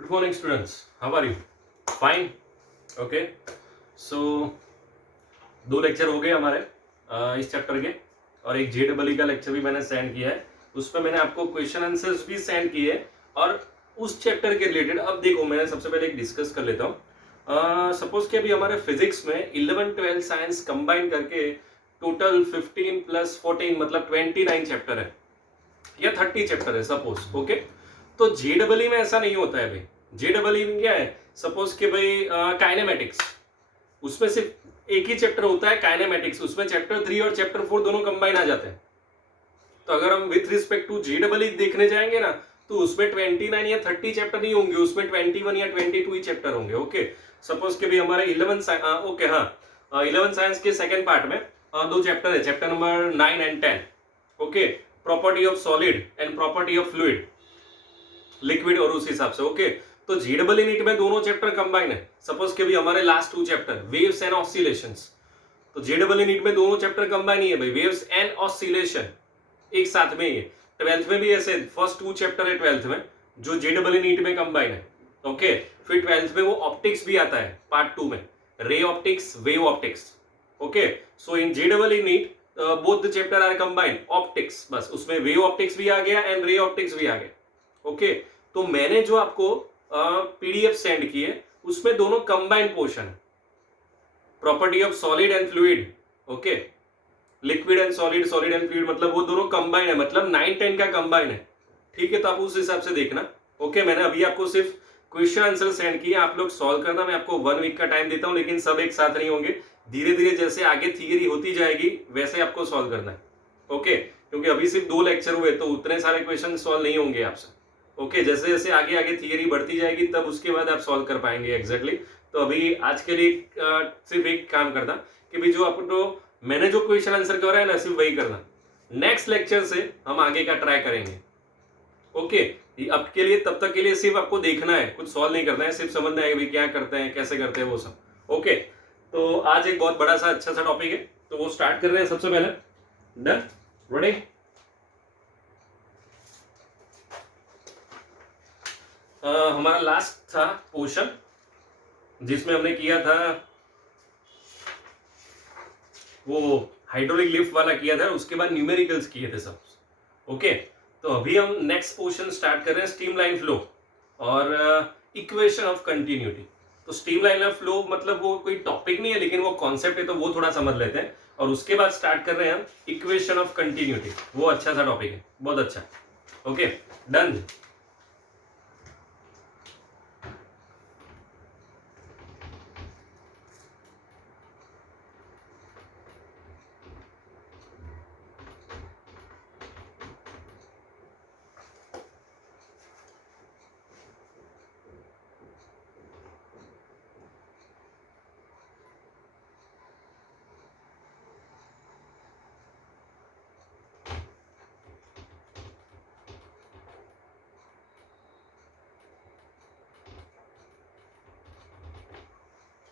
Good morning, students. How are you? Fine. Okay. So दो lecture हो गए हमारे इस चैप्टर के, और एक JEE का लेक्चर भी मैंने सेंड किया है। उसमें मैंने आपको क्वेश्चन आंसर्स भी सेंड किए और उस चैप्टर के रिलेटेड अब देखो मैं सबसे पहले एक डिस्कस कर लेता हूँ। सपोज कि अभी हमारे फिजिक्स में 11, 12 साइंस कंबाइन करके टोटल 15 + 14 मतलब 29 चैप्टर है या 30 चैप्टर है सपोज। ओके, तो JEE में ऐसा नहीं होता है भाई। JEE में क्या है, सपोज कि भाई काइनेमेटिक्स, उसमें सिर्फ एक ही चैप्टर होता है काइनेमेटिक्स, उसमें चैप्टर 3 और चैप्टर 4 दोनों कंबाइन आ जाते हैं। तो अगर हम विथ रिस्पेक्ट टू JEE देखने जाएंगे ना, तो उसमें 29 या 30 चैप्टर नहीं होंगे, उसमें 21 या 22 ही चैप्टर होंगे। ओके, सपोज कि भाई हमारे 11 साइंस के सेकेंड पार्ट में दो चैप्टर है, chapter number 9 and 10। Okay, property of solid and property of fluid, liquid, और उस हिसाब से। ओके, तो JEE नीट में दोनों चैप्टर कंबाइन है। सपोज कि भी हमारे last 2 chapter waves and oscillations, तो JEE नीट में दोनों चैप्टर कंबाइन ही है भाई, वेव्स एंड ऑसिलेशन एक साथ में ही है। 12th में भी ऐसे फर्स्ट 2 चैप्टर है 12th में जो JEE नीट में कंबाइन है। ओके, फिर 12th में वो ऑप्टिक्स भी आता है पार्ट 2 में, ray optics, wave optics. Okay, so in JEE NEET both the chapter are combined optics, बस उसमें वेव ऑप्टिक्स भी आ गया एंड रे ऑप्टिक्स भी आ गया। ओके, तो मैंने जो आपको PDF सेंड की है उसमें दोनों combined portion, property of solid and fluid, okay, liquid and solid, solid and fluid, मतलब वो दोनों कंबाइंड है, मतलब 9, 10 का कंबाइंड है। ठीक है, तो आप उस हिसाब से देखना। ओके, मैंने अभी आपको सिर्फ क्वेश्चन आंसर सेंड किया, आप लोग सॉल्व करना। मैं आपको 1 वीक का टाइम देता हूं, लेकिन सब एक साथ नहीं होंगे, धीरे धीरे जैसे आगे थियरी होती जाएगी वैसे आपको सॉल्व करना है। ओके, क्योंकि अभी सिर्फ 2 लेक्चर हुए तो उतने सारे क्वेश्चन सॉल्व नहीं होंगे आपसे। ओके, जैसे जैसे आगे आगे थियरी बढ़ती जाएगी तब उसके बाद आप सॉल्व कर पाएंगे एग्जैक्टली। तो अभी आज के लिए सिर्फ एक काम करना कि भी जो आपको मैंने जो क्वेश्चन आंसर करा है ना, सिर्फ वही करना। नेक्स्ट लेक्चर से हम आगे का ट्राई करेंगे। ओके, अब के लिए, तब तक के लिए सिर्फ आपको देखना है, कुछ सॉल्व नहीं करना है, सिर्फ समझना है कि क्या करते हैं, कैसे करते हैं वो सब। ओके, तो आज एक बहुत बड़ा सा अच्छा सा टॉपिक है, तो वो स्टार्ट कर रहे हैं सबसे पहले। Done, ready? हमारा लास्ट था पोर्शन जिसमें हमने किया था वो हाइड्रोलिक लिफ्ट वाला किया था, उसके बाद न्यूमेरिकल्स किए थे सब। ओके, तो अभी हम नेक्स्ट पोर्शन स्टार्ट कर रहे हैं, स्ट्रीमलाइन फ्लो और इक्वेशन ऑफ कंटिन्यूटी। तो स्ट्रीमलाइन ऑफ फ्लो मतलब वो कोई टॉपिक नहीं है, लेकिन वो कॉन्सेप्ट है, तो वो थोड़ा समझ लेते हैं, और उसके बाद स्टार्ट कर रहे हैं हम इक्वेशन ऑफ कंटिन्यूटी। वो अच्छा सा टॉपिक है, बहुत अच्छा। Okay, done.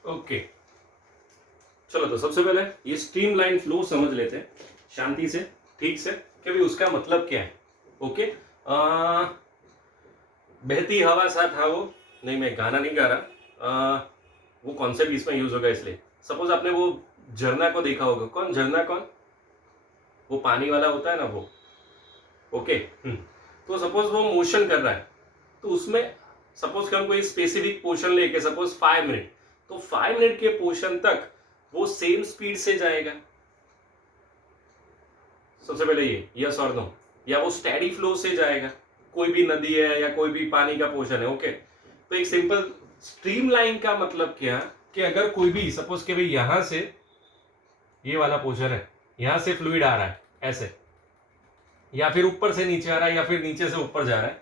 ओके, चलो तो सबसे पहले ये स्ट्रीमलाइन फ्लो समझ लेते हैं शांति से, ठीक से, कि भाई उसका मतलब क्या है। ओके, बहती हवा सा था वो, नहीं मैं गाना नहीं गा रहा, वो कॉन्सेप्ट इसमें यूज होगा इसलिए। सपोज आपने वो झरना को देखा होगा, कौन झरना, कौन, वो पानी वाला होता है ना वो। ओके, तो सपोज वो मोशन कर रहा है, तो उसमें सपोज कि हम कोई स्पेसिफिक पोर्शन लेके, सपोज 5 मिनट, तो 5 मिनट के पोर्शन तक वो सेम स्पीड से जाएगा। सबसे पहले ये यस और नो, या वो स्टेडी फ्लो से जाएगा, कोई भी नदी है या कोई भी पानी का पोर्शन है। ओके, तो एक सिंपल स्ट्रीमलाइन का मतलब क्या कि अगर कोई भी सपोज कि भाई यहां से ये वाला पोर्शन है, यहां से फ्लूइड आ रहा है ऐसे, या फिर ऊपर से नीचे आ रहा है, या फिर नीचे से ऊपर जा रहा है,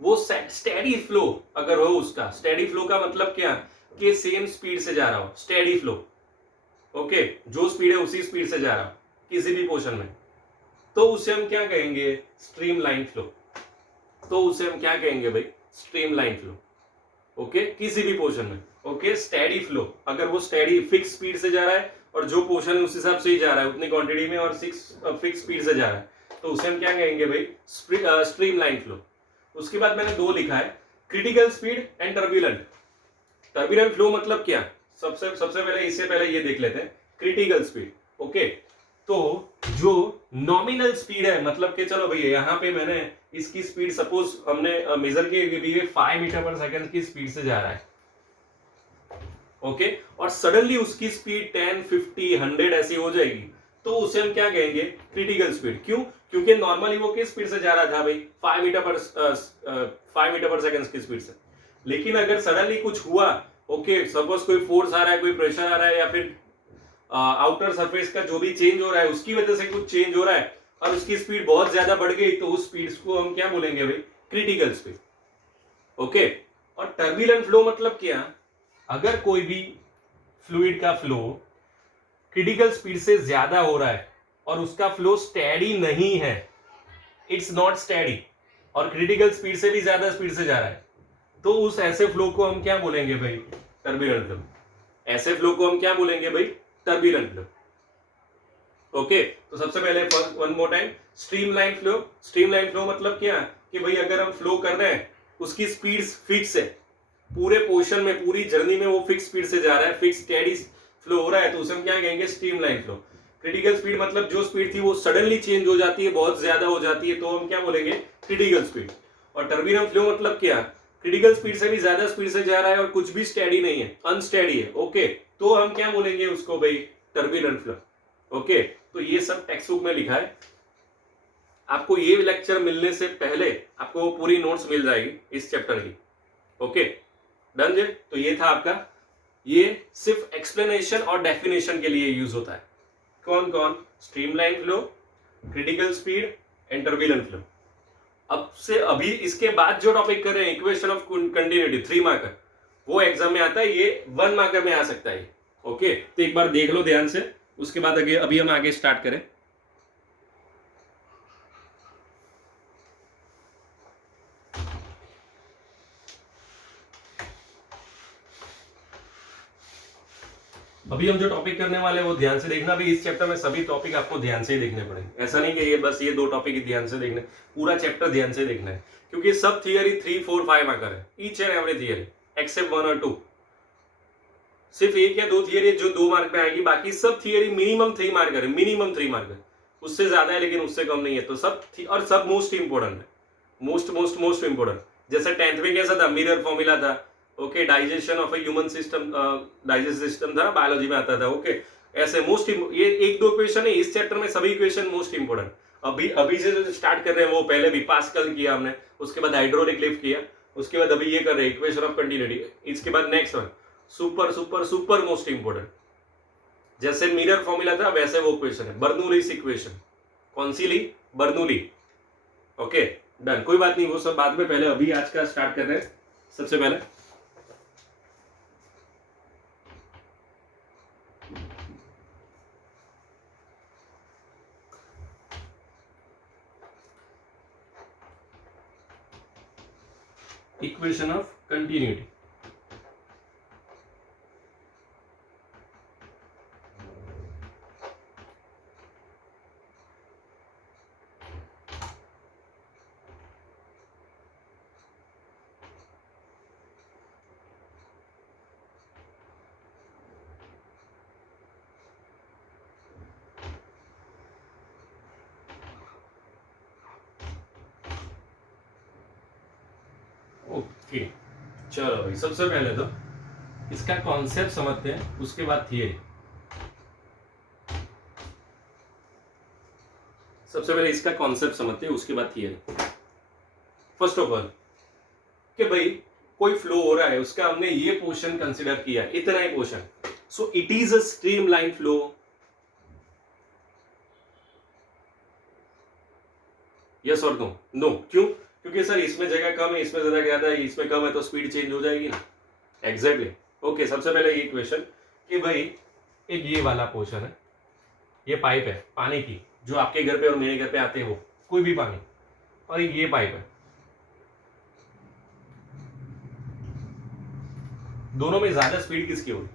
वो स्टेडी फ्लो अगर हो, उसका स्टेडी फ्लो का मतलब क्या कि सेम स्पीड से जा रहा हो, स्टेडी फ्लो। ओके, जो स्पीड है उसी स्पीड से जा रहा हो किसी भी पोर्शन में, तो उसे हम क्या कहेंगे, स्ट्रीमलाइन फ्लो। तो उसे हम क्या कहेंगे भाई, स्ट्रीमलाइन फ्लो। ओके, किसी भी पोर्शन में। ओके, स्टेडी फ्लो, अगर वो स्टेडी फिक्स स्पीड से जा रहा है और जो पोर्शन है उस हिसाब से ही जा रहा है उतनी क्वांटिटी में, और फिक्स स्पीड से जा रहा है, तो उसे हम क्या कहेंगे भाई, स्ट्रीमलाइन फ्लो। उसके बाद मैंने 2 लिखा है, critical speed and turbulent. Turbulent flow मतलब क्या, सबसे सबसे पहले इससे पहले ये देख लेते हैं क्रिटिकल स्पीड। ओके, तो जो नॉमिनल स्पीड है, मतलब कि चलो भैया यहाँ पे मैंने इसकी स्पीड सपोज हमने मेजर की कि 5 मीटर पर सेकंड की स्पीड से जा रहा है। ओके, और सडनली उसकी स्पीड 10, 50, 100 ऐसी हो जाएगी, तो उसे हम क्या कहेंगे, क्रिटिकल स्पीड। क्यों, क्योंकि नॉर्मली वो किस स्पीड से जा रहा था भाई, 5 मीटर पर सेकंड की स्पीड से। लेकिन अगर सडनली कुछ हुआ, ओके सपोज कोई फोर्स आ रहा है, कोई प्रेशर आ रहा है, या फिर आउटर सरफेस का जो भी चेंज हो रहा है उसकी वजह से कुछ चेंज हो रहा है और उसकी स्पीड बहुत ज्यादा बढ़ गई, तो उस स्पीड को हम क्या बोलेंगे भाई, क्रिटिकल स्पीड। ओके, और टर्बुलेंट फ्लो मतलब क्या, अगर कोई भी फ्लूइड का फ्लो क्रिटिकल स्पीड से ज्यादा हो रहा है और उसका फ्लो स्टेडी नहीं है, इट्स नॉट स्टेडी, और क्रिटिकल स्पीड से भी ज्यादा स्पीड से जा रहा है, तो उस ऐसे फ्लो को हम क्या बोलेंगे भाई, टर्बुलेंट फ्लो। ऐसे फ्लो को हम क्या बोलेंगे भाई, टर्बुलेंट फ्लो। ओके, तो सबसे पहले one more time, streamline flow. Streamline flow मतलब क्या, कि भाई अगर हम फ्लो कर रहे हैं, उसकी स्पीड फिक्स है, पूरे पोर्शन में, पूरी जर्नी में वो फिक्स स्पीड से जा रहा है, फिक्स स्टेडी फ्लो हो रहा है, तो उसे हम क्या कहेंगे, स्ट्रीमलाइन फ्लो। क्रिटिकल स्पीड मतलब जो स्पीड थी वो सडनली चेंज हो जाती है, बहुत ज्यादा हो जाती है, तो हम क्या बोलेंगे, क्रिटिकल स्पीड। और टर्बुलेंट फ्लो मतलब क्या, क्रिटिकल स्पीड से भी ज्यादा स्पीड से जा रहा है और कुछ भी स्टेडी नहीं है, अनस्टेडी है। ओके, तो हम क्या बोलेंगे उसको भाई, टर्बुलेंट फ्लो। ओके, तो ये सब टेक्स्ट बुक में लिखा है। आपको ये लेक्चर मिलने से पहले आपको वो पूरी नोट्स मिल जाएगी इस चैप्टर की। ओके, डन जे। तो ये था आपका, ये सिर्फ एक्सप्लेनेशन और डेफिनेशन के लिए यूज होता है। कौन कौन, streamline flow, critical speed and turbulent flow. अब से अभी इसके बाद जो टॉपिक कर रहे हैं, इक्वेशन ऑफ कंटिन्यूटी 3 मार्कर, वो एग्जाम में आता है, ये 1 मार्कर में आ सकता है। ओके, तो एक बार देख लो ध्यान से, उसके बाद आगे अभी हम आगे स्टार्ट करें। अभी हम जो टॉपिक करने वाले हैं वो ध्यान से देखना भी, इस चैप्टर में सभी टॉपिक आपको ध्यान से ही देखने पड़ेंगे। ऐसा नहीं कि ये बस ये 2 टॉपिक ही ध्यान से देखने, पूरा चैप्टर ध्यान से देखना है, क्योंकि सब थियरी 3, 4, 5 मार्कर है, each and every theory except 1 और 2। सिर्फ 1 या 2 थियरी जो 2 मार्क में आएगी, बाकी सब थियरी मिनिमम 3 मार्कर है, मिनिमम 3 मार्कर, उससे ज्यादा है लेकिन उससे कम नहीं है। तो सब और सब मोस्ट इंपोर्टेंट है, मोस्ट मोस्ट मोस्ट इंपोर्टेंट। जैसे 10th में कैसा था, मिरर फॉर्मूला था। Okay, digestion of a human system, digest system था, बायोलॉजी में आता था। ओके, ऐसे मोस्ट, ये 1-2 क्वेश्चन है इस चैप्टर में, सभी क्वेश्चन मोस्ट इंपोर्टेंट। अभी अभी से जो स्टार्ट कर रहे हैं वो पहले भी पास्कल किया हमने, उसके बाद हाइड्रोलिक लिफ्ट किया, उसके बाद अभी ये कर रहे हैं इक्वेशन ऑफ कंटिन्यूटी, इसके बाद next one super super super most important. जैसे मिरर फॉर्मूला था वैसे वो क्वेश्चन है, बर्नौलीज इक्वेशन। कौन सी ली, बर्नौली। ओके, डन, कोई बात नहीं, वो सब बाद में, पहले अभी आज का स्टार्ट कर रहे हैं। सबसे पहले इक्वेशन ऑफ कंटिन्यूटी। ओके, चलो भाई, सबसे पहले तो इसका कॉन्सेप्ट समझते हैं, उसके बाद थियरी। सबसे पहले इसका कॉन्सेप्ट समझते हैं, उसके बाद थियरी। फर्स्ट ऑफ ऑल कि भाई कोई फ्लो हो रहा है, उसका हमने ये पोर्शन कंसीडर किया, इतना ही portion, so it is a streamline flow. Yes और नो, नो क्यों, क्योंकि सर इसमें जगह कम है, इसमें ज्यादा है, इसमें कम है, तो स्पीड चेंज हो जाएगी ना। एग्जैक्टली। ओके, सबसे पहले ये क्वेश्चन कि भाई एक ये वाला पोर्शन है, ये पाइप है पानी की, जो आपके घर पे और मेरे घर पे आते हैं वो, कोई भी पानी, और ये पाइप है, दोनों में ज्यादा स्पीड किसकी होगी,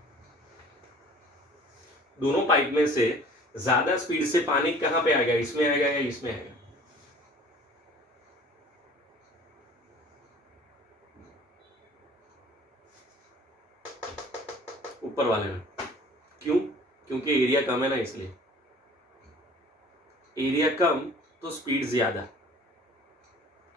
दोनों पाइप में से ज्यादा स्पीड से पानी कहां पे आएगा, इसमें आएगा या इसमें आएगा। ऊपर वाले में। क्यों? क्योंकि एरिया कम है ना, इसलिए। एरिया कम तो स्पीड ज्यादा,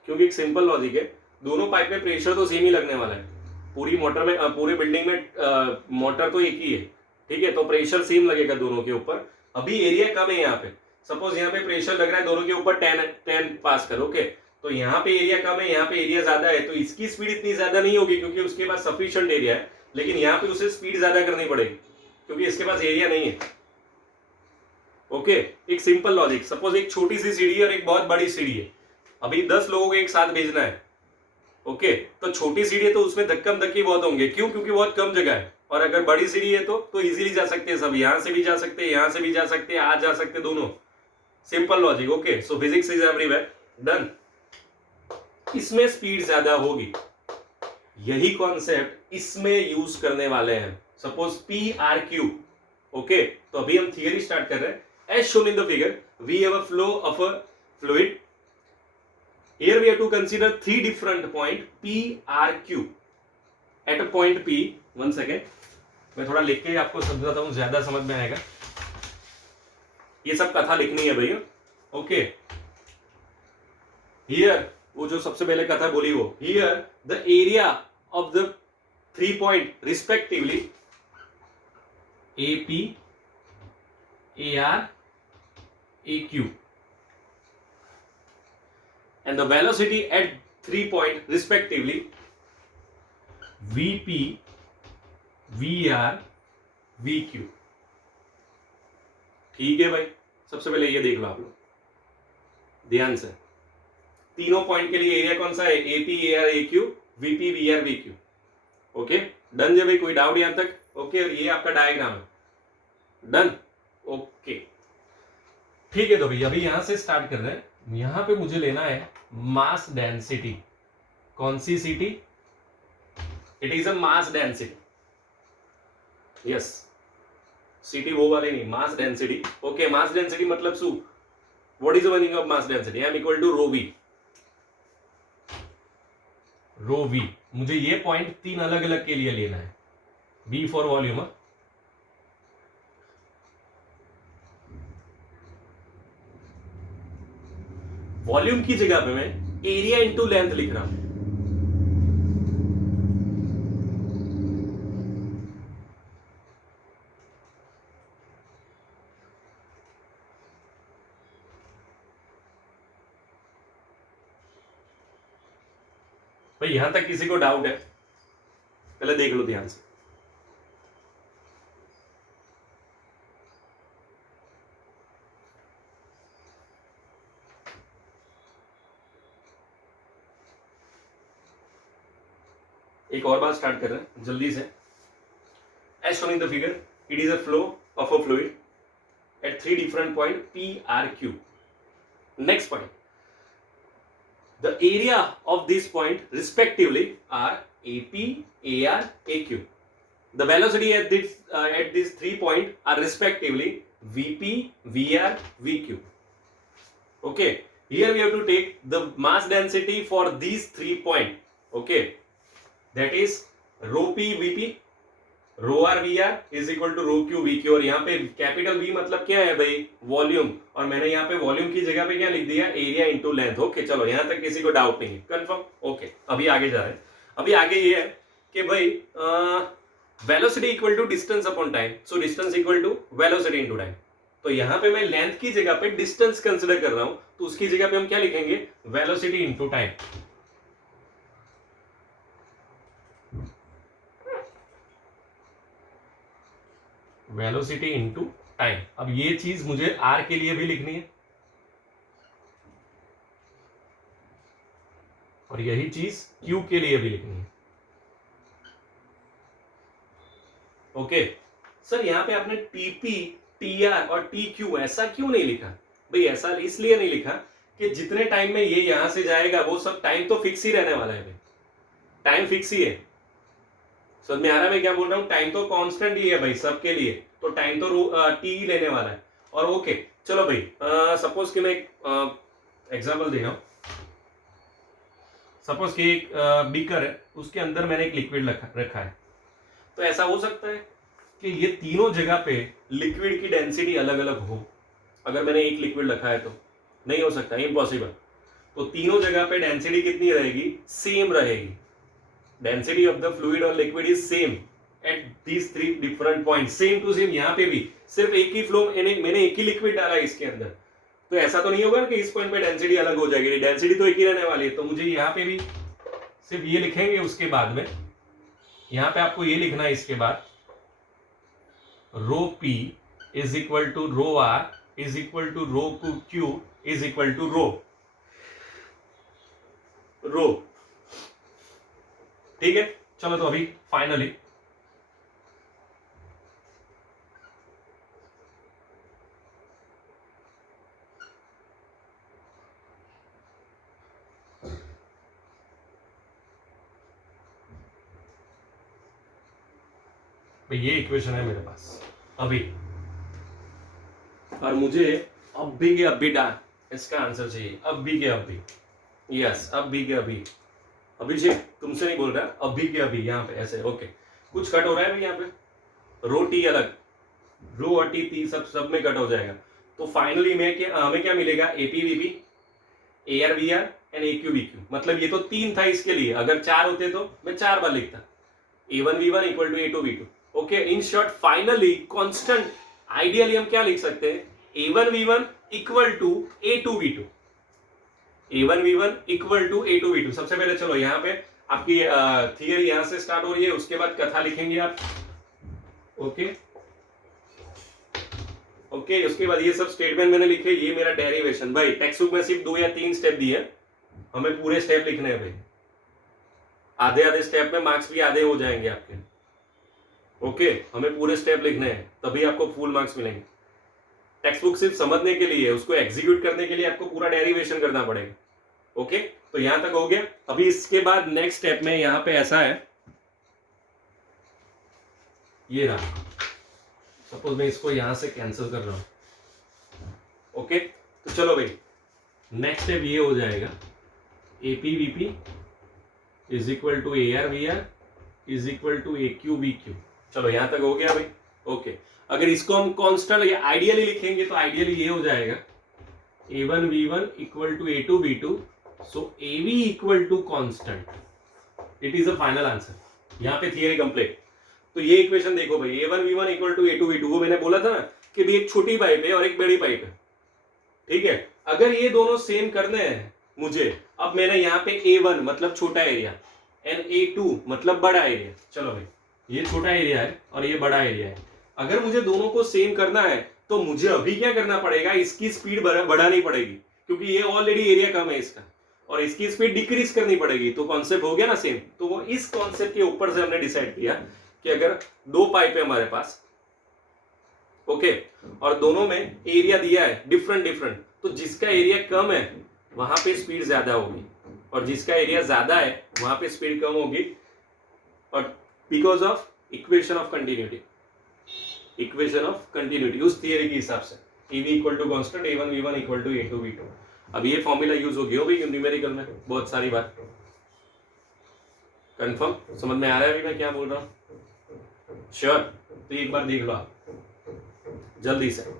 क्योंकि एक सिंपल लॉजिक है, दोनों पाइप में प्रेशर तो सेम ही लगने वाला है। पूरी मोटर में पूरी बिल्डिंग में मोटर तो एक ही है, ठीक है, तो प्रेशर सेम लगेगा दोनों के ऊपर। अभी एरिया कम है यहाँ पे, सपोज यहाँ पे प्रेशर लग रहा है दोनों के ऊपर 10 पास कर, ओके, तो यहाँ पे एरिया कम है, यहाँ पे एरिया ज्यादा है, तो इसकी स्पीड इतनी ज्यादा नहीं होगी क्योंकि उसके पास सफिशिएंट एरिया है, लेकिन यहाँ पे उसे स्पीड ज्यादा करनी पड़ेगी क्योंकि इसके पास एरिया नहीं है। ओके, एक सिंपल लॉजिक, सपोज एक छोटी सी सीढ़ी और एक बहुत बड़ी सीढ़ी है, अभी 10 लोगों को एक साथ भेजना है, ओके, तो छोटी सीढ़ी है तो उसमें धक्कम धक्की बहुत होंगे, क्यों? क्योंकि बहुत कम जगह है, और अगर बड़ी सीढ़ी है तो इजीली जा सकते हैं सब, यहां से भी जा सकते हैं, यहां से भी जा सकते हैं, आज जा सकते दोनों, simple logic. Okay, so physics is everywhere, done. इसमें स्पीड ज्यादा होगी, यही कॉन्सेप्ट इसमें यूज करने वाले हैं, सपोज PRQ। ओके, तो अभी हम थियरी स्टार्ट कर रहे हैं। As shown in the figure, we have a flow of a fluid, here we have to consider 3 different point PRQ at a point P। 1 second, मैं थोड़ा लिख के आपको समझाता हूं, ज्यादा समझ में आएगा, ये सब कथा लिखनी है भैया। ओके, हियर वो जो सबसे पहले कथा बोली वो, here the area of the 3 point respectively AP, AR, AQ, and the velocity at 3 point respectively VP, VR, VQ। ठीक है भाई, सबसे पहले ये देख लो आप लोग ध्यान से, तीनों पॉइंट के लिए एरिया कौन सा है? AP, AR, AQ, VP, VR, VQ। Okay, done है भाई, कोई डाउट यहां तक? ओके, ये आपका डायग्राम है, डन। ओके, ठीक है, तो भाई अभी यहां से स्टार्ट कर रहे हैं। यहां पे मुझे लेना है मास डेंसिटी। कौन सी city? It is a mass density, yes, city वो वाले नहीं, mass density. Okay, mass density मतलब शू? What is the meaning of mass density? M equal to rho V. Rho V, मुझे ये पॉइंट 3 अलग अलग के लिए लेना है। V फॉर वॉल्यूम, वॉल्यूम की जगह पे मैं एरिया इंटू लेंथ लिख रहा हूं। भाई यहां तक किसी को डाउट है? पहले देख लो ध्यान से। एक और बात स्टार्ट कर रहे हैं जल्दी से। As shown in the figure, it is a flow of a fluid at 3 different point PRQ। Next point, the area of this point respectively are AP, AR, AQ. The velocity at these 3 points are respectively VP, VR, VQ. Okay, here we have to take the mass density for these 3 points. Okay, that is rho P VP, rho R V R is equal to rho Q V Q. और यहाँ पे capital V मतलब क्या है भाई? Volume. और मैंने यहाँ पे वॉल्यूम की जगह पे क्या लिख दिया? Area into length. ओके, चलो यहाँ तक किसी को डाउट नहीं है? कंफर्म? ओके, अभी आगे जा रहे हैं। अभी आगे ये है कि भाई velocity equal to distance upon time, so distance equal to velocity into time. तो यहाँ पे मैं लेंथ की जगह पे डिस्टेंस कंसिडर कर रहा हूं, तो उसकी जगह पे हम क्या लिखेंगे? Velocity into time. Velocity into time. अब ये चीज मुझे आर के लिए भी लिखनी है और यही चीज क्यू के लिए भी लिखनी है। ओके सर, यहां पे आपने टीपी, टीआर और टीक्यू ऐसा क्यों नहीं लिखा? भाई ऐसा इसलिए नहीं लिखा कि जितने टाइम में ये यहां से जाएगा वो सब टाइम तो फिक्स ही रहने वाला है भाई, टाइम फिक्स ही है। समझ में आ रहा है मैं क्या बोल रहा हूं? टाइम तो कांस्टेंट ही है भाई सबके लिए, तो टाइम तो टी ही लेने वाला है। और ओके चलो भाई, सपोज कि मैं एक एग्जांपल दे रहा हूं। सपोज कि एक बीकर है, उसके अंदर मैंने एक लिक्विड रखा है, तो ऐसा हो सकता है कि ये तीनों जगह पे लिक्विड की डेंसिटी अलग अलग हो। अगर मैंने एक लिक्विड रखा है तो नहीं हो सकता, इम्पॉसिबल। तो तीनों जगह पे डेंसिटी कितनी रहेगी? सेम रहेगी। डेंसिटी ऑफ द फ्लूइड और liquid is same at these three different point, same to same. यहाँ पे भी सिर्फ एक ही फ्लो, मैंने एक ही लिक्विड डाला इसके अंदर, तो ऐसा तो नहीं होगा कि इस पॉइंट पे डेंसिटी अलग हो जाएगी। डेंसिटी तो एक ही रहने वाली है। तो मुझे यहाँ पे भी सिर्फ ये लिखेंगे, उसके बाद में यहाँ पे आपको ये लिखना है इसके बाद rho P is equal to rho R is equal to rho Q is equal to rho. ठीक है, चलो तो अभी फाइनली ये इक्वेशन है मेरे पास अभी, और मुझे अब भी के अब भी इसका आंसर चाहिए। अब भी के अब भी, यस, अब भी के अभी। अभिषेक तुमसे नहीं बोल रहा, अभी के अभी यहाँ पे ऐसे। ओके, कुछ कट हो रहा है भाई यहाँ पे? रो टी अलग, रो और टी सब में कट हो जाएगा। तो फाइनली हमें क्या मिलेगा? एपीवीपी, एआरवीआर एंड एक्यूबीक्यू। मतलब ये तो 3 था इसके लिए, अगर 4 होते तो मैं 4 बार लिखता। A1V1 equal to A2V2। Okay, in short finally constant ideally हम क्या लिख सकते हैं? A1V1 equal to A2V2। A1V1 equal to A2V2। सबसे पहले चलो यहाँ पे आपकी थियरी यहां से स्टार्ट हो रही है, उसके बाद कथा लिखेंगे आप। ओके ओके, उसके बाद ये सब स्टेटमेंट मैंने लिखे, ये मेरा डेरिवेशन। भाई टेक्स्ट बुक में सिर्फ 2 या 3 स्टेप दिए, हमें पूरे स्टेप लिखने हैं भाई। आधे आधे स्टेप में मार्क्स भी आधे हो जाएंगे आपके। ओके, हमें पूरे स्टेप लिखने हैं, तभी आपको फुल मार्क्स मिलेंगे। टेक्स्ट बुक सिर्फ समझने के लिए, उसको एग्जीक्यूट करने के लिए आपको पूरा डेरिवेशन करना पड़ेगा। ओके, तो यहां तक हो गया। अभी इसके बाद नेक्स्ट स्टेप में यहां पे ऐसा है, ये रहा, सपोज मैं इसको यहां से कैंसिल कर रहा हूं। ओके, तो चलो भाई नेक्स्ट स्टेप ये हो जाएगा, APVP is equal to ARVR is equal to AQBQ। चलो यहां तक हो गया भाई। ओके, अगर इसको हम कांस्टेंट या आइडियली लिखेंगे तो आइडियली ये हो जाएगा A1V1 equal to A2V2, so AV equal to constant. It is a final answer. यहां पे थियरी कंप्लीट। तो ये इक्वेशन देखो भाई, A1V1 इक्वल टू A2V2, वो मैंने बोला था ना कि भी एक छोटी पाइप है और एक बड़ी पाइप है। ठीक है, अगर ये दोनों सेम करने हैं मुझे, अब मैंने यहाँ पे A1 मतलब छोटा एरिया एंड A2 मतलब बड़ा एरिया। चलो भाई, ये छोटा एरिया है और ये बड़ा एरिया है। अगर मुझे दोनों को सेम करना है तो मुझे अभी क्या करना पड़ेगा? इसकी स्पीड बढ़ानी पड़ेगी, क्योंकि ये ऑलरेडी एरिया कम है इसका, और इसकी स्पीड डिक्रीज करनी पड़ेगी। तो कॉन्सेप्ट हो गया ना सेम। तो वो इस कॉन्सेप्ट के ऊपर से हमने डिसाइड किया कि अगर 2 पाइप है हमारे पास, ओके, और दोनों में एरिया दिया है डिफरेंट, तो जिसका एरिया कम है वहां पे स्पीड ज्यादा होगी, और जिसका एरिया ज्यादा है वहां पे स्पीड कम होगी। और because of equation of continuity, उस थियरी के हिसाब से EV equal to constant, A1V1 equal to A2V2। अब ये फॉर्मूला यूज हो गया भाई न्यूमेरिकल में बहुत सारी बार। कंफर्म समझ में आ रहा है अभी मैं क्या बोल रहा हूँ? श्योर? तो एक बार देख लो आप जल्दी से।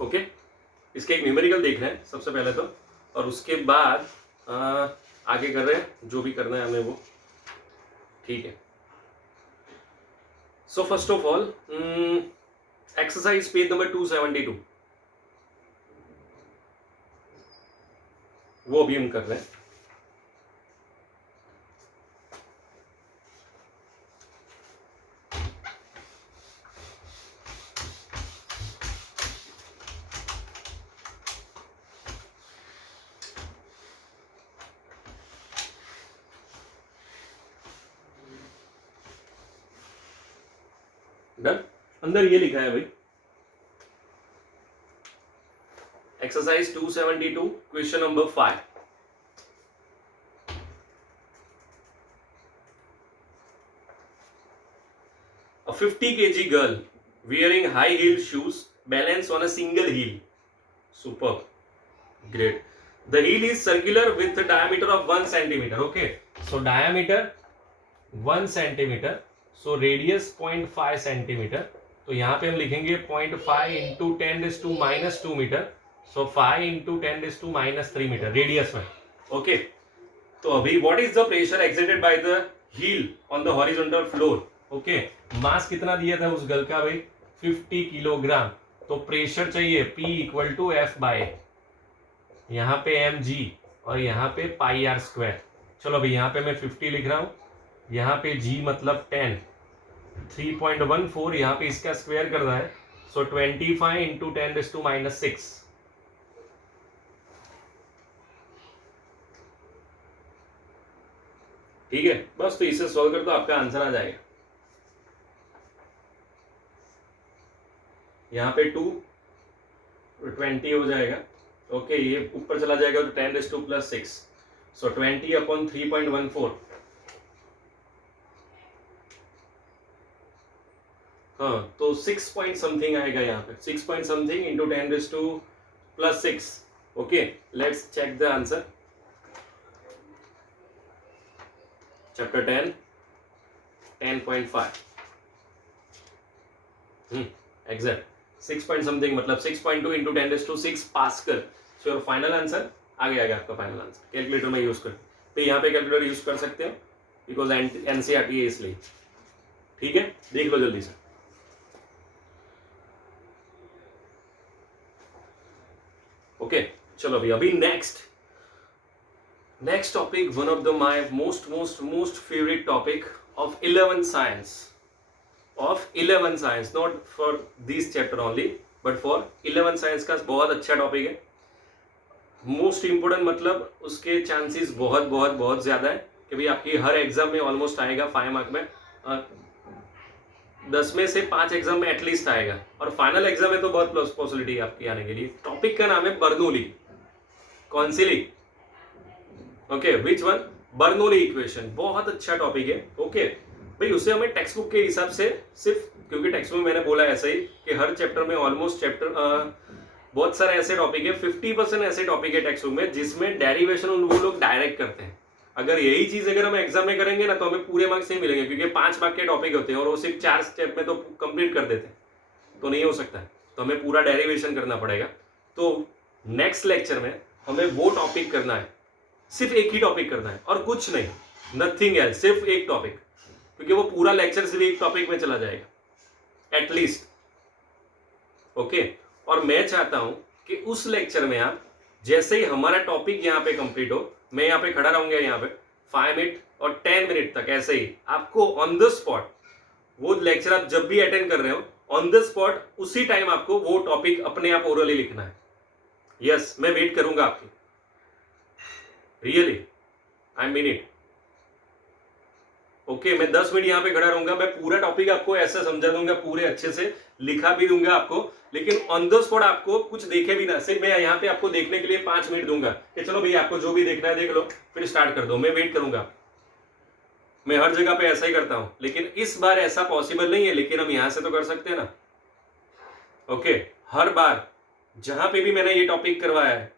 ओके, इसके एक न्यूमेरिकल देख रहे हैं सबसे पहले तो, और उसके बाद आगे कर रहे हैं जो भी करना है हमें वो। ठीक है, so first of all exercise page number 272 वो अभी हम कर रहे हैं। डन। अंदर ये लिखा है भाई, exercise 272 question number 5। 50 kg girl wearing high heel shoes balance on a single heel. Superb, great. The heel is circular with the diameter of 1 centimeter. Okay, so diameter 1 centimeter, so radius 0.5 centimeter. तो यहाँ पे हम लिखेंगे 0.5 into 10⁻² metre, so 5 into 10⁻³ metre radius में. Okay, तो अभी what is the pressure exerted by the heel on the horizontal floor. Okay, mass कितना दिया था उस गर्ल का भाई, 50 किलोग्राम. तो प्रेशर चाहिए P equal to F by यहाँ पे mg और यहाँ पे πr². चलो भाई यहाँ पे मैं 50 लिख रहा हूँ, यहाँ पे g मतलब 10, 3.14 यहाँ पे इसका स्क्वायर कर रहा है, सो 25 इंटू 10⁻⁶. ठीक है, बस तो इसे सॉल्व कर दो, आपका आंसर आ जाएगा. यहाँ पे 20 हो जाएगा. ओके, ये ऊपर चला जाएगा तो 10⁻+6, सो 20/3.14. हाँ, तो 6 पॉइंट समथिंग आएगा यहाँ पे, 6 point something into 10⁻+6. Okay, let's check the answer. Chapter 10, 10.5. Exact 6 point something मतलब 6.2 into 10⁻6 pascal. So your final answer आ गया आपका फाइनल आंसर. कैलकुलेटर में यूज कर, तो यहाँ पे कैलकुलेटर यूज कर सकते हो बिकॉज एनसीईआरटी है इसलिए. ठीक है, देख लो जल्दी से. ओके, चलो भैया, अभी next topic, one of the my most favourite topic of 11th science, not for this chapter only but for 11th science का बहुत अच्छा टॉपिक है. मोस्ट इंपोर्टेंट मतलब उसके चांसेस बहुत ज्यादा है कि भाई आपकी हर एग्जाम में ऑलमोस्ट आएगा 5 मार्क में, 10 में से 5 एग्जाम में एटलीस्ट आएगा, और फाइनल एग्जाम में तो बहुत पॉसिबिलिटी है आपकी आने के लिए. टॉपिक का नाम है बर्नौली. कौन सी ली? Okay, which one? Bernoulli equation. बहुत अच्छा टॉपिक है. ओके भाई, उसे हमें टेक्स्ट बुक के हिसाब से, सिर्फ क्योंकि टेक्स्ट बुक में मैंने बोला ऐसा ही कि हर चैप्टर में ऑलमोस्ट बहुत सारे ऐसे टॉपिक है, 50% ऐसे टॉपिक है टेक्स्ट बुक में जिसमें डेरिवेशन वो लोग डायरेक्ट करते हैं. अगर यही चीज अगर हम एग्जाम में करेंगे ना तो हमें पूरे मार्क्स नहीं मिलेंगे, क्योंकि 5 मार्क के टॉपिक होते हैं और वो सिर्फ 4 स्टेप में तो कंप्लीट कर देते हैं, तो नहीं हो सकता. तो हमें पूरा डेरिवेशन करना पड़ेगा. तो नेक्स्ट लेक्चर में हमें वो टॉपिक करना है, सिर्फ एक ही टॉपिक करना है और कुछ नहीं, नथिंग एल्स, सिर्फ एक टॉपिक, क्योंकि वो पूरा लेक्चर सिर्फ एक टॉपिक में चला जाएगा एटलीस्ट. ओके, और मैं चाहता हूं कि उस लेक्चर में आप जैसे ही हमारा टॉपिक यहाँ पे कंप्लीट हो, मैं यहाँ पे खड़ा रहूंगा यहाँ पे 5 मिनट और 10 मिनट तक, ऐसे ही आपको ऑन द स्पॉट वो लेक्चर आप जब भी अटेंड कर रहे हो ऑन द स्पॉट उसी टाइम आपको वो टॉपिक अपने आप ओरली लिखना है. यस, मैं वेट करूंगा आपकी, really I mean it. Okay, मैं 10 मिनट यहाँ पे खड़ा रहूंगा, मैं पूरा टॉपिक आपको ऐसा समझा दूंगा, पूरे अच्छे से लिखा भी दूंगा आपको, लेकिन ऑन द स्पॉट आपको कुछ देखे भी ना, सिर्फ मैं यहाँ पे आपको देखने के लिए 5 मिनट दूंगा कि चलो भैया आपको जो भी देखना है देख लो, फिर स्टार्ट कर दो. मैं वेट करूंगा. मैं हर जगह पे ऐसा ही करता हूं, लेकिन इस बार ऐसा पॉसिबल नहीं है, लेकिन हम यहां से तो कर सकते हैं ना. ओके, हर बार जहां पे भी मैंने ये टॉपिक करवाया है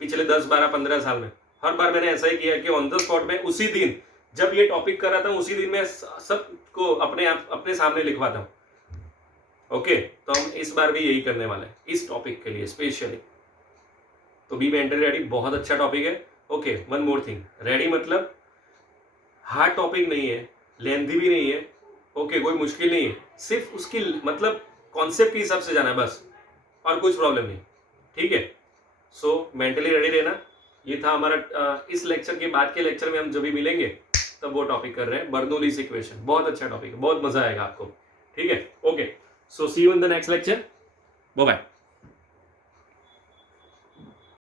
पिछले 10, 12, 15 साल में, हर बार मैंने ऐसा ही किया कि ऑन द स्पॉट में उसी दिन जब ये टॉपिक कर रहा था उसी दिन मैं सबको अपने सामने लिखवाता हूं. ओके, तो हम इस बार भी यही करने वाले हैं इस टॉपिक के लिए स्पेशली. तो बी मेंटली रेडी, बहुत अच्छा टॉपिक है. Okay, one more thing, ready मतलब हार्ड टॉपिक नहीं है, लेंथी भी नहीं है. ओके, कोई मुश्किल नहीं है, सिर्फ उसकी मतलब कॉन्सेप्ट के हिसाब से जाना है बस, और कुछ प्रॉब्लम नहीं. ठीक है, सो मेंटली रेडी रहना. ये था हमारा इस लेक्चर के बाद के लेक्चर में हम जब भी मिलेंगे तब वो टॉपिक कर रहे हैं बर्नौलीज इक्वेशन. बहुत अच्छा टॉपिक है, बहुत मजा आएगा आपको. ठीक है, okay, so see you in the next lecture. Bye bye.